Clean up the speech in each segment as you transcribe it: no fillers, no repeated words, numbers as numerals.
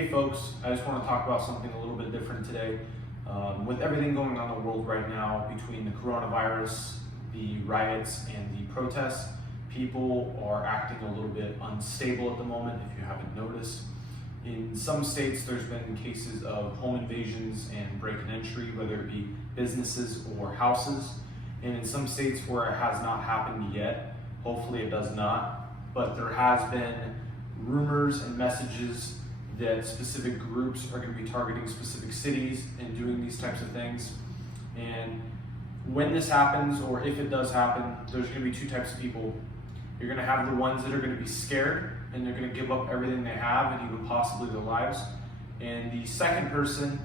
Hey folks, I just want to talk about something a little bit different today. With everything going on in the world right now between the coronavirus, the riots, and the protests, people are acting a little bit unstable at the moment, if you haven't noticed. In some states, there's been cases of home invasions and break and entry, whether it be businesses or houses. And in some states where it has not happened yet, hopefully it does not, but there has been rumors and messages that specific groups are going to be targeting specific cities and doing these types of things. And when this happens, or if it does happen, there's going to be two types of people. You're going to have the ones that are going to be scared and they're going to give up everything they have and even possibly their lives. And the second person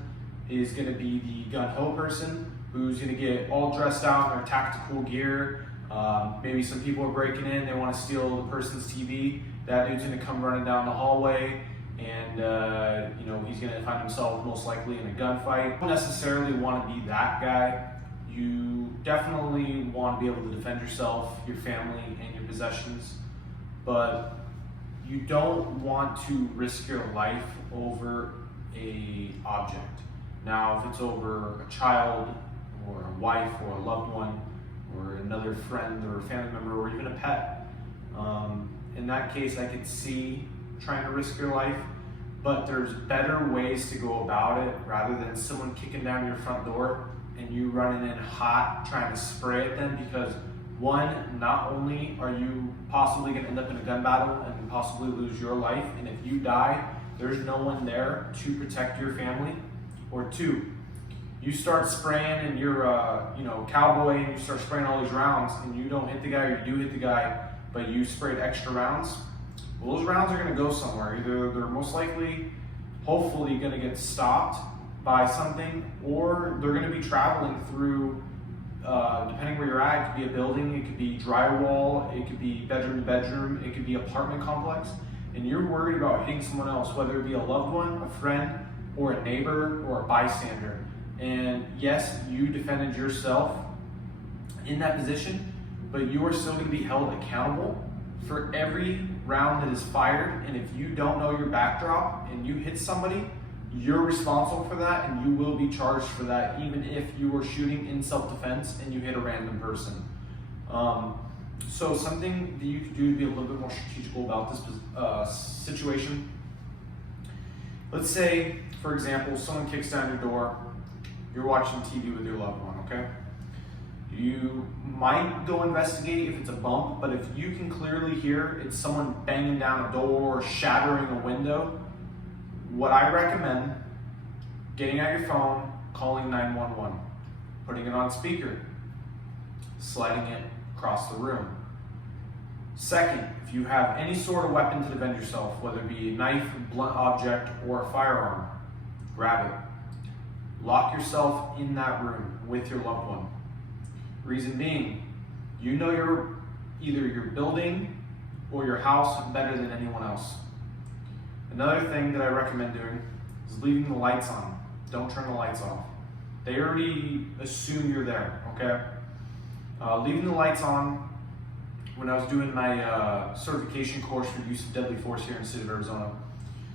is going to be the gun-ho person who's going to get all dressed out in their tactical gear. Maybe some people are breaking in, they want to steal the person's TV. That dude's going to come running down the hallway, and he's going to find himself most likely in a gunfight. You don't necessarily want to be that guy. You definitely want to be able to defend yourself, your family, and your possessions, but you don't want to risk your life over a object. Now, if it's over a child or a wife or a loved one or another friend or a family member or even a pet, in that case I could see trying to risk your life, but there's better ways to go about it rather than someone kicking down your front door and you running in hot trying to spray at them, because one, not only are you possibly going to end up in a gun battle and possibly lose your life, and if you die, there's no one there to protect your family, or two, you start spraying and you're a cowboy and you start spraying all these rounds and you don't hit the guy, or you do hit the guy, but you sprayed extra rounds. Well, those rounds are going to go somewhere. Either they're most likely, hopefully, going to get stopped by something, or they're going to be traveling through, depending where you're at, it could be a building, it could be drywall, it could be bedroom to bedroom, it could be apartment complex, and you're worried about hitting someone else, whether it be a loved one, a friend, or a neighbor, or a bystander. And yes, you defended yourself in that position, but you are still going to be held accountable for every round that is fired. And if you don't know your backdrop and you hit somebody, you're responsible for that, and you will be charged for that, even if you were shooting in self-defense and you hit a random person. So something that you could do to be a little bit more strategical about this situation. Let's say, for example, someone kicks down your door, you're watching TV with your loved one, okay? You might go investigate if it's a bump, but if you can clearly hear it's someone banging down a door or shattering a window, what I recommend, getting out your phone, calling 911, putting it on speaker, sliding it across the room. Second, if you have any sort of weapon to defend yourself, whether it be a knife, blunt object, or a firearm, grab it. Lock yourself in that room with your loved one. Reason being, you know either your building or your house better than anyone else. Another thing that I recommend doing is leaving the lights on. Don't turn the lights off. They already assume you're there, okay? Leaving the lights on. When I was doing my certification course for use of deadly force here in the city of Arizona,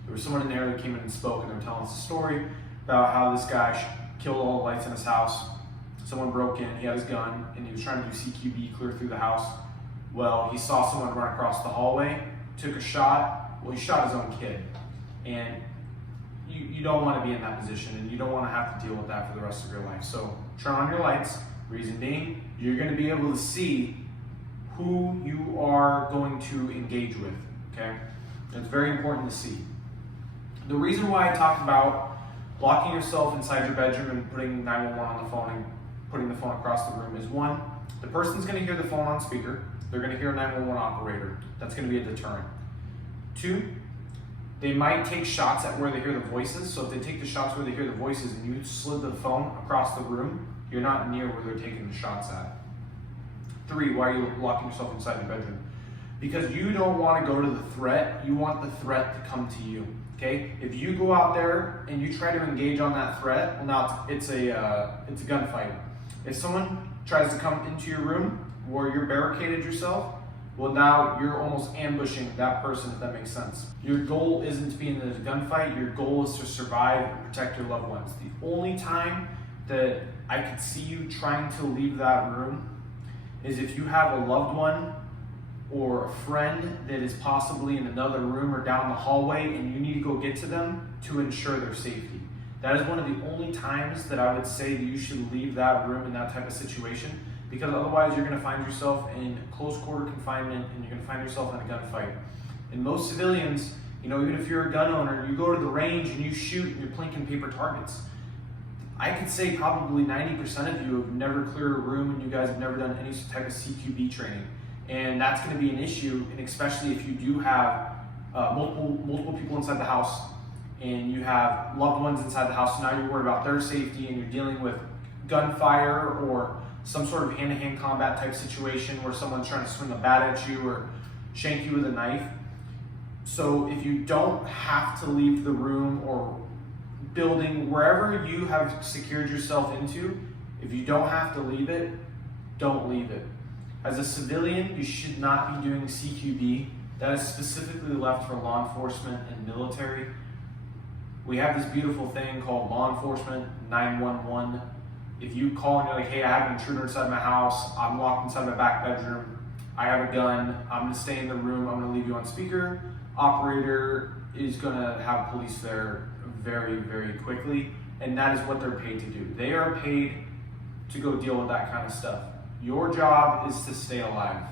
there was someone in there that came in and spoke, and they were telling us a story about how this guy killed all the lights in his house. Someone broke in, he had his gun, and he was trying to do CQB, clear through the house. Well, he saw someone run across the hallway, took a shot. Well, he shot his own kid. And you don't want to be in that position, and you don't want to have to deal with that for the rest of your life. So turn on your lights. Reason being, you're going to be able to see who you are going to engage with, okay? It's very important to see. The reason why I talked about locking yourself inside your bedroom and putting 911 on the phone and putting the phone across the room is, one, the person's going to hear the phone on speaker. They're going to hear a 911 operator. That's going to be a deterrent. Two, they might take shots at where they hear the voices. So if they take the shots where they hear the voices and you slid the phone across the room, you're not near where they're taking the shots at. Three, why are you locking yourself inside the bedroom? Because you don't want to go to the threat. You want the threat to come to you. Okay? If you go out there and you try to engage on that threat, well, now it's a gunfight. If someone tries to come into your room where you're barricaded yourself, Well, now you're almost ambushing that person, if that makes sense. Your goal isn't to be in a gunfight. Your goal is to survive and protect your loved ones. The only time that I could see you trying to leave that room is if you have a loved one or a friend that is possibly in another room or down the hallway and you need to go get to them to ensure their safety. That is one of the only times that I would say that you should leave that room in that type of situation, because otherwise you're going to find yourself in close quarter confinement and you're going to find yourself in a gunfight. And most civilians, even if you're a gun owner, you go to the range and you shoot and you're plinking paper targets. I could say probably 90% of you have never cleared a room and you guys have never done any type of CQB training. And that's going to be an issue, and especially if you do have multiple people inside the house and you have loved ones inside the house, so now you're worried about their safety and you're dealing with gunfire or some sort of hand-to-hand combat type situation where someone's trying to swing a bat at you or shank you with a knife. So if you don't have to leave the room or building, wherever you have secured yourself into, if you don't have to leave it, don't leave it. As a civilian, you should not be doing CQB. That is specifically left for law enforcement and military. We have this beautiful thing called law enforcement 911. If you call and you're like, hey, I have an intruder inside my house, I'm locked inside my back bedroom, I have a gun, I'm gonna stay in the room, I'm gonna leave you on speaker, operator is gonna have police there very, very quickly, and that is what they're paid to do. They are paid to go deal with that kind of stuff. Your job is to stay alive.